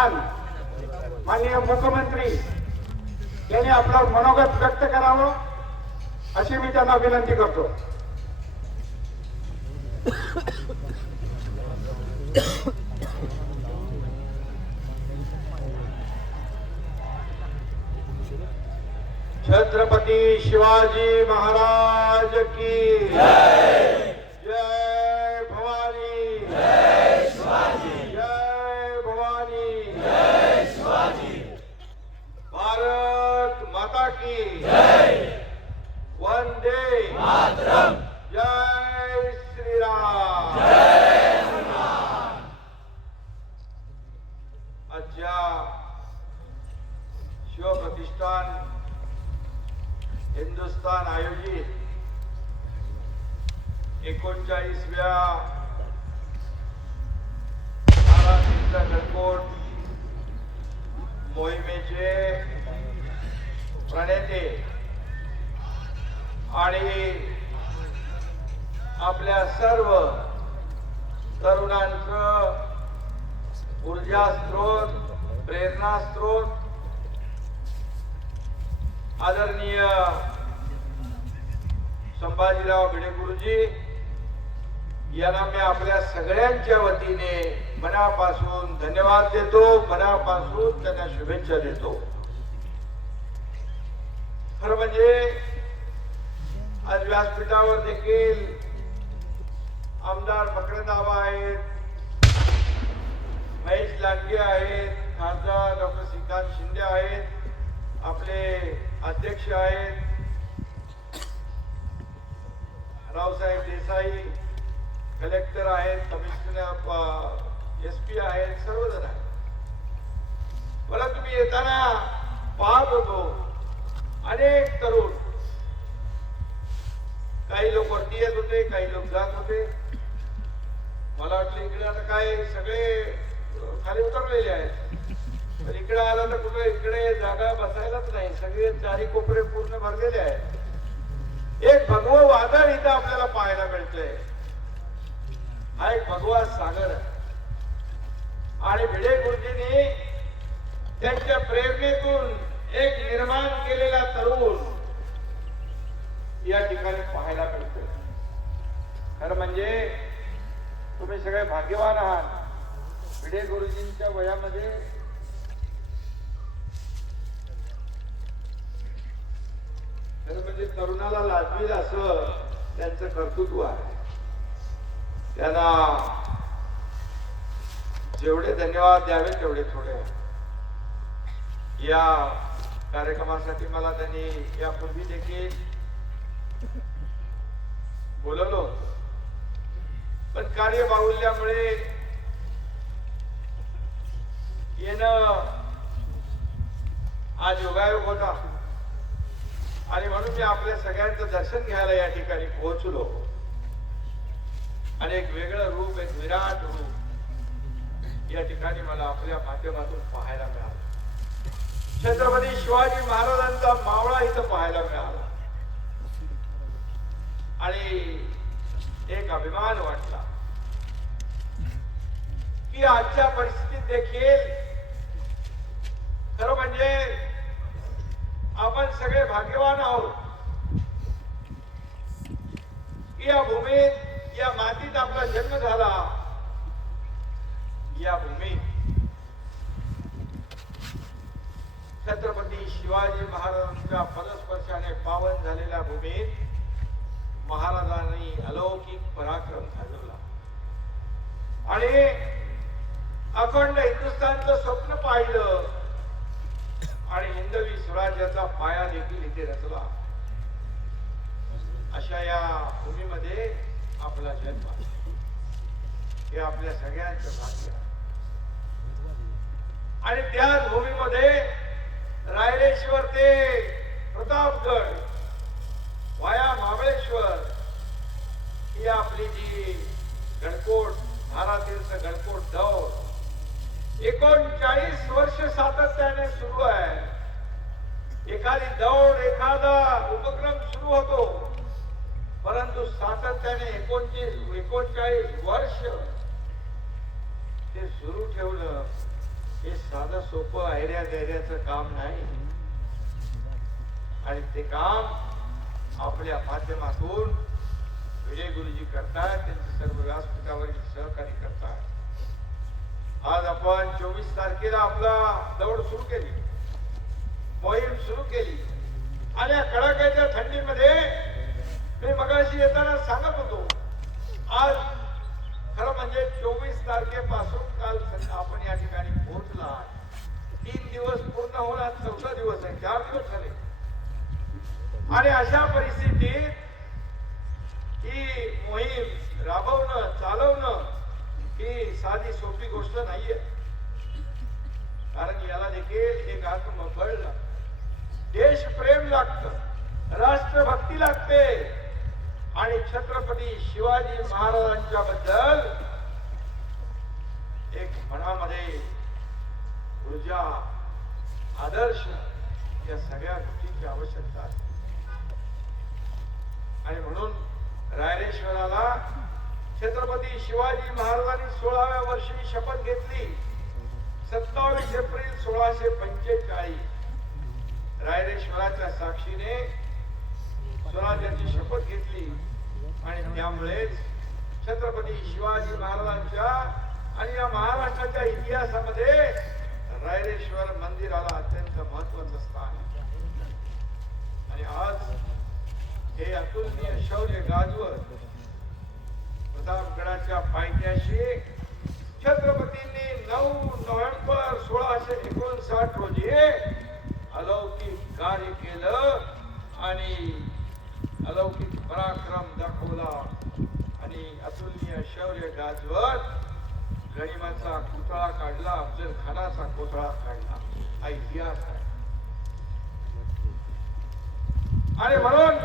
लहान माननीय मुख्यमंत्री यांनी आपलं मनोगत व्यक्त करावं अशी मी त्यांना विनंती करतो. छत्रपती शिवाजी महाराज की जय भवानी जय भवानी भारत माता की वंदे जय श्रीराम। आजच्या शिवप्रतिष्ठान हिंदुस्थान आयोजित एकोणचाळीसव्या गडकोट मोहिमेचे प्रणेते आणि आपल्या सर्व तरुणांचं ऊर्जा स्रोत प्रेरणा स्रोत आदरणीय संभाजीराव भिडे गुरुजी यांना मी आपल्या सगळ्यांच्या वतीने मनापासून धन्यवाद देतो मनापासून त्यांना शुभेच्छा देतो. खरं म्हणजे आज व्यासपीठावर देखील आमदार मकरंदाबा आहेत. महेश लांडगे आहेत. खासदार डॉक्टर श्रीकांत शिंदे आहेत. आपले अध्यक्ष आहेत. रावसाहेब देसाई कलेक्टर आहेत. कमिशनर एस पी आहेत. सर्वजण आहेत. मला तुम्ही येताना पाहत होतो. अनेक तरुण काही लोक वरती येत होते काही लोक जात होते. मला वाटलं इकडे आता काय सगळे खाली उतरलेले आहेत. तर इकडे आला तर कुठे इकडे जागा बसायलाच नाही. सगळे चारी कोपरे पूर्ण भरलेले आहेत. एक भगवं वादळ इथं आपल्याला पाहायला मिळतंय. हा एक भगवा सागर. आणि भिडे गुरुजींनी त्यांच्या प्रेरणेतून एक निर्माण केलेला तरुण या ठिकाणी पाहायला मिळतोय. खरं म्हणजे तुम्ही सगळे भाग्यवान आहात. भिडे गुरुजींच्या वयामध्ये खरं म्हणजे तरुणाला लाजवील असं त्यांचं कर्तृत्व आहे. त्यांना जेवढे धन्यवाद द्यावे तेवढे थोडे. या कार्यक्रमासाठी मला त्यांनी यापूर्वी देखील बोलवलो पण कार्य बाहुल्यामुळे येणं आज योगायोग होता. आणि म्हणून मी आपल्या सगळ्यांचं दर्शन घ्यायला या ठिकाणी पोहोचलो. आणि एक वेगळं रूप एक विराट रूप या ठिकाणी मला आपल्या माध्यमातून पाहायला मिळालं. छत्रपती शिवाजी महाराजांचा मावळा इथं पाहायला मिळाला. आणि एक अभिमान वाटला की आजच्या परिस्थितीत देखील खरं म्हणजे आपण सगळे भाग्यवान आहोत. या भूमीत या मातीत आपला जन्म झाला. या भूमीत छत्रपती शिवाजी महाराजांच्या पदस्पर्शाने पावन झालेल्या भूमीत महाराजांनी अलौकिक पराक्रम घडवला आणि अखंड हिंदुस्थानचं स्वप्न पाहिलं. आणि हिंदवी स्वराज्याचा पाया देखील इथे रचला. अशा या भूमीमध्ये आपला जन्म हे आपल्या सगळ्यांचं भाग्य आणि त्याच भूमीमध्ये रायरेश्वर ते प्रतापगड वाया महाबळेश्वर. ही आपली जी गणकोट धारातीर्थ गडकोट दौड एकोणचाळीस वर्ष सातत्याने सुरू आहे. एखादी दौड एखादा उपक्रम सुरू होतो. परंतु सातत्याने एकोणतीस एकोणचाळीस वर्ष ते सुरू ठेवलं हे साधं सोपं ऐऱ्या गैऱ्याचं काम नाही. आणि ते काम आपल्या माध्यमातून विजय गुरुजी करतायत त्यांचे सर्व व्यासपीठावरील सहकारी करतायत. आज आपण चोवीस तारखेला आपला दौड सुरू केली. मोहीम सुरू केली. आणि या कडाक्याच्या थंडीमध्ये मी मगाशी येताना सांगत होतो आज खरं म्हणजे चोवीस तारखेपासून काल आपण या ठिकाणी पोहोचला तीन दिवस पूर्ण होणार चौदा दिवस आहे. चार दिवस झाले. आणि अशा परिस्थितीत ही मोहीम राबवणं चालवणं ही साधी सोपी गोष्ट नाहीये. कारण याला देखील एक आत्मबळ लागतं देशप्रेम लागतं राष्ट्रभक्ती लागते. आणि छत्रपती शिवाजी महाराजांच्या बद्दल एक मनामध्ये ऊर्जा आदर्श या सगळ्या गोष्टींची आवश्यकता आहे आणि म्हणून रायरेश्वराला छत्रपती शिवाजी महाराजांनी सोळाव्या वर्षी शपथ घेतली. सत्तावीस एप्रिल सोळाशे पंचेचाळीस. रायरेश्वराच्या साक्षीने स्वराज्याची शपथ घेतली. आणि त्यामुळेच छत्रपती शिवाजी महाराजांच्या आणि या महाराष्ट्राच्या इतिहासामध्ये रायरेश्वर मंदिराला अत्यंत महत्वाचं स्थान आहे. आणि आज हे अतुलनीय शौर्य गाजवत. प्रतापगडाच्या पायथ्याशी छत्रपतींनी नऊ नोव्हेंबर सोळाशे एकोणसाठ रोजी अलौकिक कार्य केलं आणि अलौकिक पराक्रम दाखवला. आणि अतुलनीय शौर्य गाजवत गरिबाचा पुतळा काढला अफजल खानाचा पुतळा काढला हा इतिहास आहे आणि म्हणून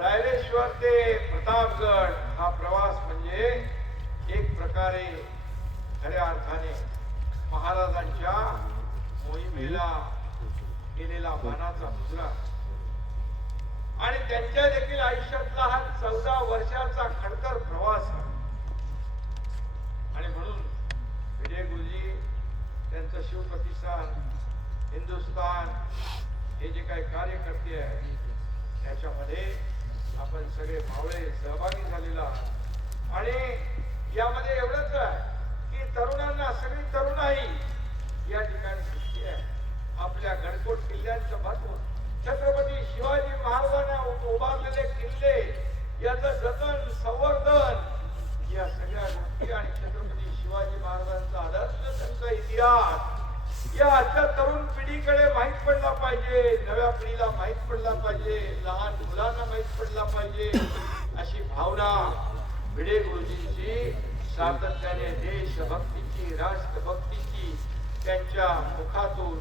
रायरेश्वर ते प्रतापगड हा प्रवास म्हणजे एक प्रकारे खऱ्या अर्थाने महाराजांच्या मोहिमेला आणि त्यांच्या देखील आयुष्यातला हा चौदा वर्षाचा खडतर प्रवास आहे. आणि म्हणून विजय गुरुजी त्यांचं शिवप्रतिष्ठान हिंदुस्थान हे जे काही कार्यकर्ते आहे त्याच्यामध्ये आपण सगळे मावळे सहभागी झालेला आहात. आणि यामध्ये एवढंच आहे की तरुणांना सगळी तरुणाई या ठिकाणी दिसते आहे. आपल्या गडकोट किल्ल्यांचं महत्त्व छत्रपती शिवाजी महाराजांना उभारलेले किल्ले याचं जतन संवर्धन या सगळ्या गोष्टी आणि छत्रपती शिवाजी महाराजांचा आदर्श त्यांचा इतिहास या आजच्या तरुण पिढीकडे माहीत पडला पाहिजे नव्या पिढीला माहीत पडला पाहिजे लहान मुलांना माहीत पडला पाहिजे अशी भावना भिडे गुरुजींची सातत्याने देशभक्तीची राष्ट्रभक्तीची त्यांच्या मुखातून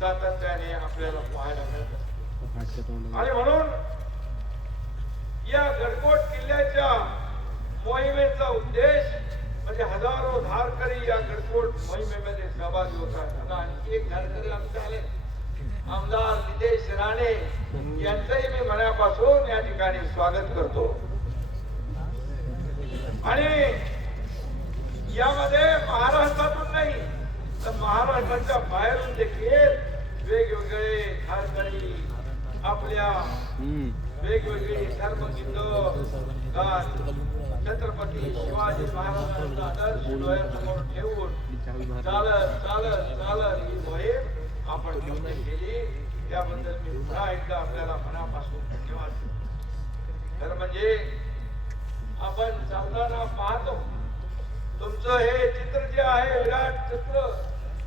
सातत्याने आपल्याला पाहायला मिळत असते. आणि म्हणून या गडकोट किल्ल्याच्या मोहिमेचा उद्देश म्हणजे हजारो धारकरी या गडकोट मोहिमेमध्ये सहभागी होतात. आणखी एक धारकरी आमचे आले. आमदार नितेश राणे यांचंही मी मनापासून या ठिकाणी स्वागत करतो. आणि यामध्ये महाराष्ट्रातून नाही तर महाराष्ट्राच्या बाहेरून देखील वेगवेगळे धारकरी आपल्या वेगवेगळी धर्मगीत गात छत्रपती शिवाजी महाराजांचा आदर्श डोळ्यासमोर ठेवून चालत चालत चालत ही मोहीम आपण केली. त्याबद्दल मी पुन्हा एकदा आपल्याला मनापासून धन्यवाद. तर म्हणजे आपण चालताना पाहतो तुमचं हे चित्र जे आहे विराट चित्र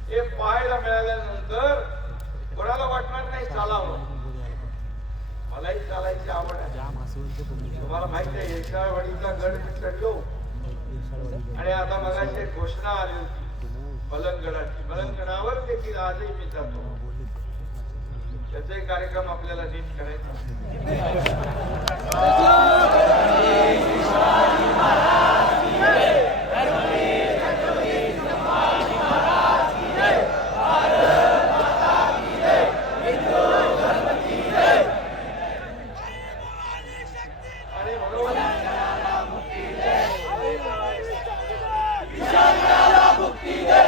हे पाहायला मिळाल्यानंतर कोणाला वाटणार नाही चालावं? मलाही चालायची आवड आहे. तुम्हाला माहिती आहे येशाळवाडीचा गड मी चढलो आणि आता मगाशी एक घोषणा आली होती. मलंगडाची मलंगडावर देखील आजही मी जातो. त्याचाही कार्यक्रम आपल्याला नीट करायचा आणि म्हणून विशाल मुक्ती दे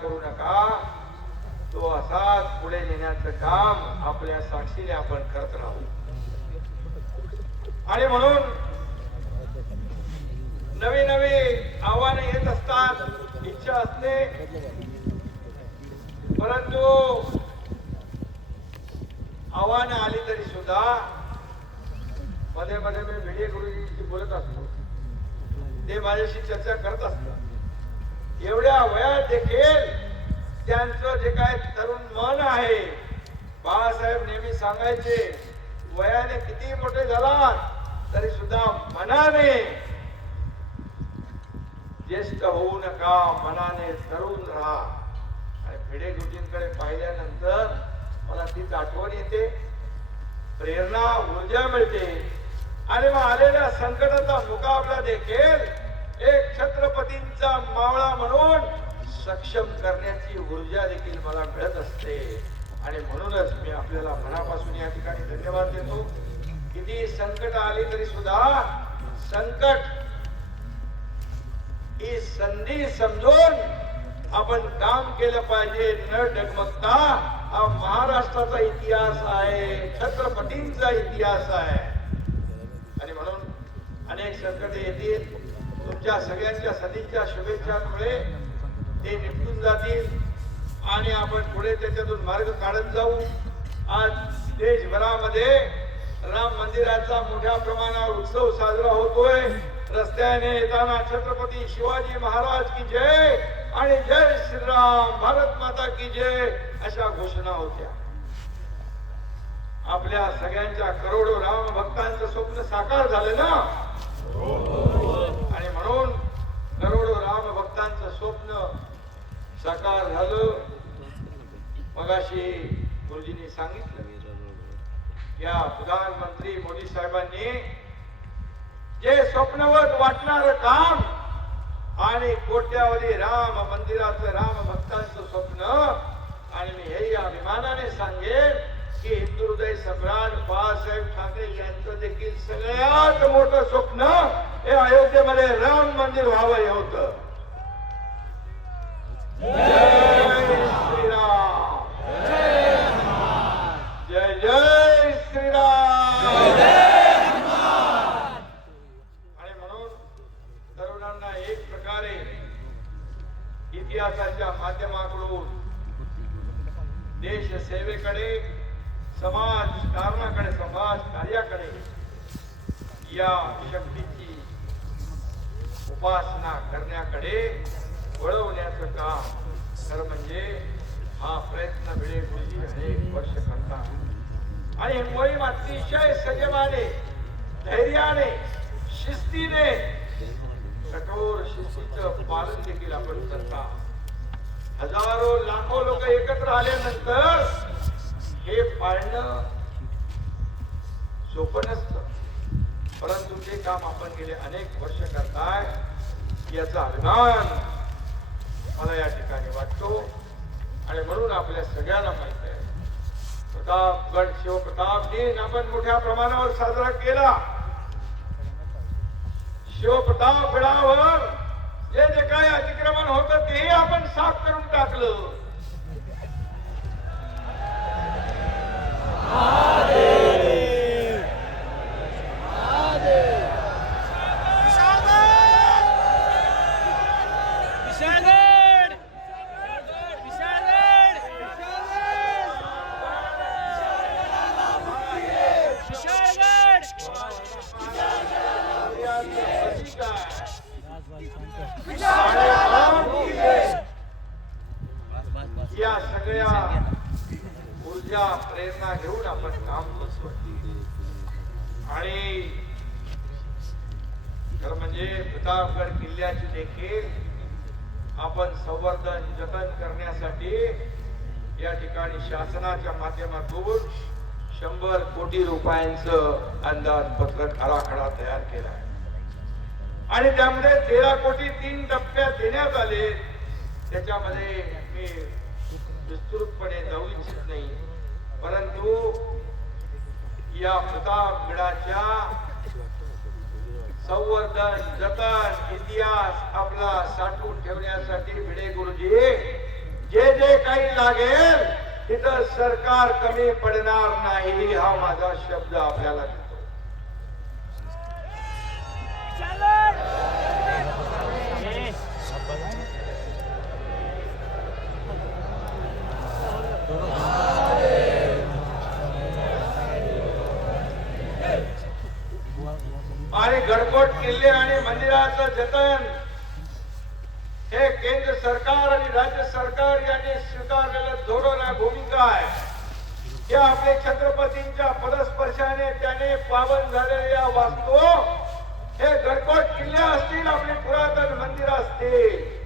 करू नका तो असाच पुढे नेण्याचं काम आपल्या साक्षीने आपण करत राहू आणि म्हणून नवी नवी आव्हाने येत असतात इच्छा असते. परंतु आव्हानं आली तरी सुद्धा मध्ये मध्ये मी भिडे गुरुजींशी बोलत असतो. ते माझ्याशी चर्चा करत असतात. एवढ्या वयात देखील त्यांचं जे काय तरुण मन आहे बाळासाहेब नेहमी सांगायचे वयाने किती मोठे झालात तरी सुद्धा मनाने ज्येष्ठ होऊ नका मनाने तरुण राहा. आणि भिडे गुरुजींकडे पाहिल्यानंतर मला तीच आठवण येते. प्रेरणा ऊर्जा मिळते. आणि मग आलेल्या संकटाचा मुकाबला देखील एक छत्रपतींचा मावळा म्हणून सक्षम करण्याची ऊर्जा देखील मला मिळत असते. आणि म्हणूनच मी आपल्याला मनापासून या ठिकाणी धन्यवाद देतो. किती संकट आले तरी सुद्धा संकट ही संधी समजून आपण काम केलं पाहिजे न डगमगता हा महाराष्ट्राचा इतिहास आहे छत्रपतींचा इतिहास आहे. आणि म्हणून अनेक संकट येतील. तुमच्या सगळ्यांच्या सदिच्छा शुभेच्छांमुळे ते निपटून जातील आणि आपण पुढे त्याच्यातून मार्ग काढत जाऊ. आज देशभरामध्ये राम मंदिराचा मोठ्या प्रमाणावर उत्सव साजरा होतोय. रस्त्याने येताना छत्रपती शिवाजी महाराज की जय आणि जय श्रीराम भारत माता की जय अशा घोषणा होत्या. आपल्या सगळ्यांच्या करोडो राम भक्तांचं स्वप्न साकार झालं ना? आणि म्हणून करोडो राम भक्तांचं स्वप्न साकार झालं. मगाशी गुरुजींनी सांगितलं या प्रधानमंत्री मोदी साहेबांनी जे स्वप्नवत वाटणार काम आणि कोट्यावधी राम मंदिराचं राम भक्तांचं स्वप्न आणि मी हे अभिमानाने सांगेन की हिंदू हृदय सम्राट बाळासाहेब ठाकरे यांचं देखील सगळ्यात मोठं स्वप्न हे अयोध्येमध्ये राम मंदिर व्हावं हे होतं जय श्रीराम जय जय श्रीराम आणि म्हणून तरुणांना एक प्रकारे इतिहासाच्या माध्यमाकडून देश सेवेकडे समाज कारणाकडे समाज कार्याकडे या शक्तीची उपासना करण्याकडे वळवण्याचं काम खरं म्हणजे हा प्रयत्न भिडे गुरुजी अनेक वर्ष करतात आणि ही मोहीम अतिशय संयमाने धैर्याने शिस्तीने कठोर शिस्तीचं पालन देखील आपण करता. हजारो लाखो लोक एकत्र आल्यानंतर हे पाळणं सोपं नसतं. परंतु ते काम आपण गेले अनेक वर्ष करताय याचा अभिमान मला या ठिकाणी वाटतो. आणि म्हणून आपल्या सगळ्यांना माहीत प्रतापगड शिवप्रताप दिन आपण मोठ्या प्रमाणावर साजरा केला. शिवप्रताप गडावर जे जे काय अतिक्रमण होत तेही आपण साफ करून टाकलं. तर म्हणजे प्रतापगड किल्ल्याची देखील आपण संवर्धन जतन करण्यासाठी या ठिकाणी शासनाच्या माध्यमातून शंभर कोटी रुपयांचं अंदाजपत्रक आराखडा तयार केला आहे. आणि त्यामध्ये तेरा कोटी तीन टप्प्यात देण्यात आले. त्याच्यामध्ये मी विस्तृतपणे जाऊ इच्छित नाही. परंतु या प्रतापगडाच्या संवर्धन जतन इतिहास आपला साठवून ठेवण्यासाठी भिडे गुरुजी जे जे काही लागेल तिथं सरकार कमी पडणार नाही हा माझा शब्द आपल्याला देतो किल्ले आणि मंदिराचं जतन हे केंद्र सरकार आणि राज्य सरकार यांनी स्वीकारलेलं धोरण आहे भूमिका आहे. हे आपले छत्रपतींच्या पदस्पर्शाने त्याने पावन झालेल्या वास्तू हे गडकोट किल्ले असतील आपले पुरातन मंदिर असतील.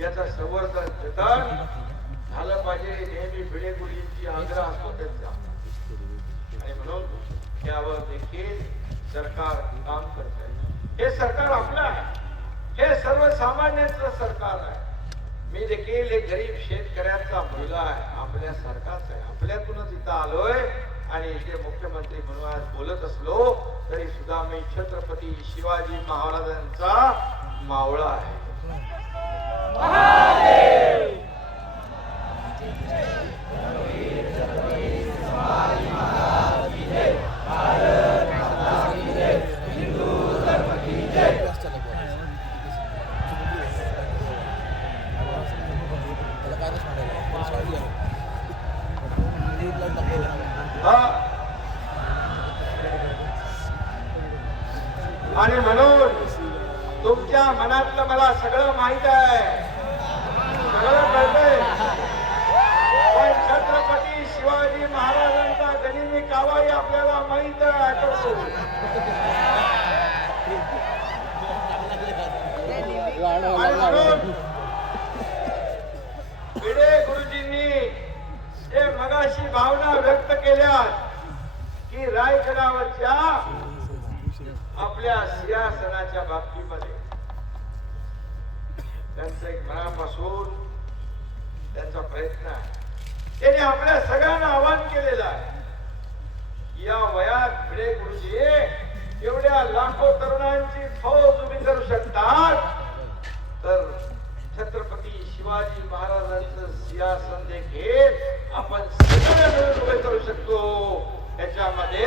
याचा संवर्धन जतन झालं पाहिजे नेहमी भिडे भिडेगुडींची आग्रह असतो त्यांचा आणि म्हणून यावर देखील सरकार काम करत आहे हे सरकार आपलं आहे. हे सर्वसामान्यांचं सरकार आहे. मी देखील एक गरीब शेतकऱ्याचा मुलगा आहे. आपल्या सरकारचा आहे. आपल्यातूनच इथं आलोय. आणि इथे मुख्यमंत्री म्हणून आज बोलत असलो तरी सुद्धा मी छत्रपती शिवाजी महाराजांचा मावळा आहे हा. आणि म्हणून तुमच्या मनातलं मला सगळं माहीत आहे सगळं कळतंय पण छत्रपती शिवाजी महाराजांचा गनिमी कावाही आपल्याला माहीत आहे आठवतो. आणि म्हणून भिडे गुरुजींनी हे मगाशी भावना व्यक्त केल्या की रायगडावरच्या आपल्या सिंहासनाच्या बाबतीमध्ये त्यांचं एक मनापासून त्यांचा प्रयत्न आहे. त्यांनी आपल्या सगळ्यांना आवाहन केलेला आहे. या वयात भिडे गुरुजी एवढ्या लाखो तरुणांची फौज उभी करू शकतात तर छत्रपती शिवाजी महाराजांचं सिंहासन देखील आपण सगळे मिळून उभे करू शकतो त्याच्यामध्ये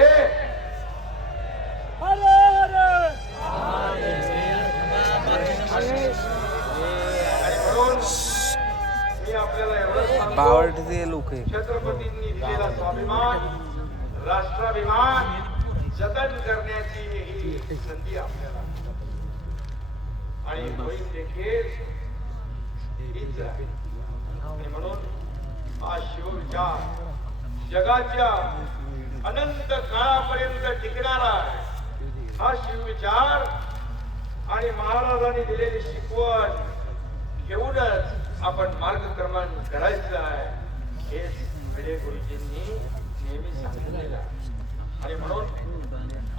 आणि म्हणून मी आपल्याला एवढं सांगतो बावळटे लोक आहे छत्रपतींनी दिलेला स्वाभिमान राष्ट्राभिमान जतन करण्याची ही संधी आपल्याला आणि होईल देखील हीच आहे. आणि म्हणून हा शिवविचार जगाच्या अनंत काळापर्यंत टिकणारा हा शिवविचार आणि महाराजांनी दिलेली शिकवण घेऊनच आपण मार्गक्रमण करायचं आहे. हे भिडे गुरुजींनी नेहमी सांगितलेलं आणि म्हणून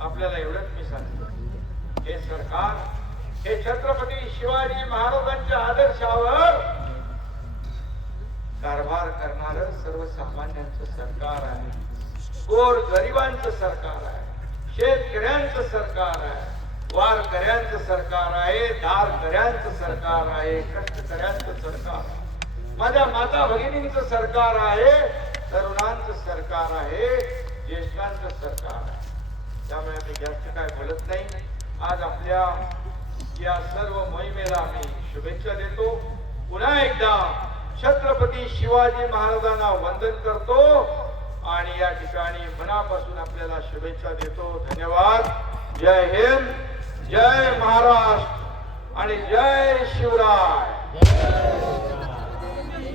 आपल्याला एवढंच मी सांगतो. हे सरकार हे छत्रपती शिवाजी महाराजांच्या आदर्शावर कारभार करणार सर्वसामान्यांचं सरकार आहे. गोर गरिबांचं सरकार आहे. शेतकऱ्यांचं सरकार आहे. वारकऱ्यांचं सरकार आहे. दारकऱ्यांचं सरकार आहे. कष्टकऱ्यांचं सरकार. माझ्या माता भगिनींचं सरकार आहे. तरुणांचं सरकार आहे. ज्येष्ठांचं सरकार आहे. त्यामुळे मी जास्त काय बोलत नाही. आज आपल्या या सर्व मोहिमेला मी शुभेच्छा देतो. पुन्हा एकदा छत्रपती शिवाजी महाराजांना वंदन करतो आणि या ठिकाणी मनापासून आपल्याला शुभेच्छा देतो. धन्यवाद. जय हिंद. जय महाराष्ट्र. आणि जय शिवराय.